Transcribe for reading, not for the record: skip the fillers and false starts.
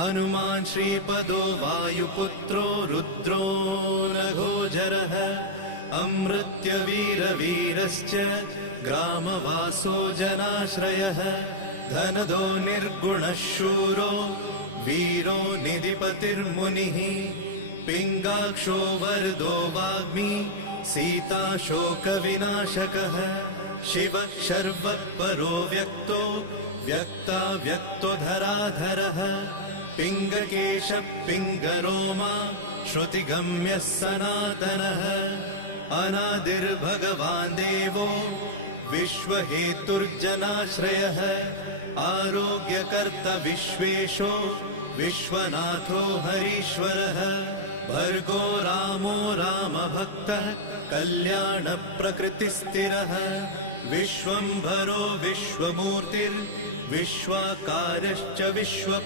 हनुमान् श्रीपदो वायुपुत्रो रुद्रो नघोजरः अमृत्यवीरवीरश्च ग्रामवासो जनाश्रयः धनदो निर्गुणः शूरो वीरो निधिपतिर्मुनिः पिङ्गाक्षो वरदो वाग्मी सीता शोकविनाशकः शिवः शर्वः परो व्यक्तो व्यक्तो धराधरः पिङ्गकेशः पिङ्गरोमा श्रुतिगम्यः सनातनः अनादिर्भगवान् देवो विश्वहेतुर्जनाश्रयः आरोग्यकर्ता विश्वेशो विश्वनाथो हरीश्वरः भर्गो रामो रामभक्तः कल्याणप्रकृतिस्थिरः विश्वम्भरो विश्वमूर्तिर्विश्वाकारश्च विश्व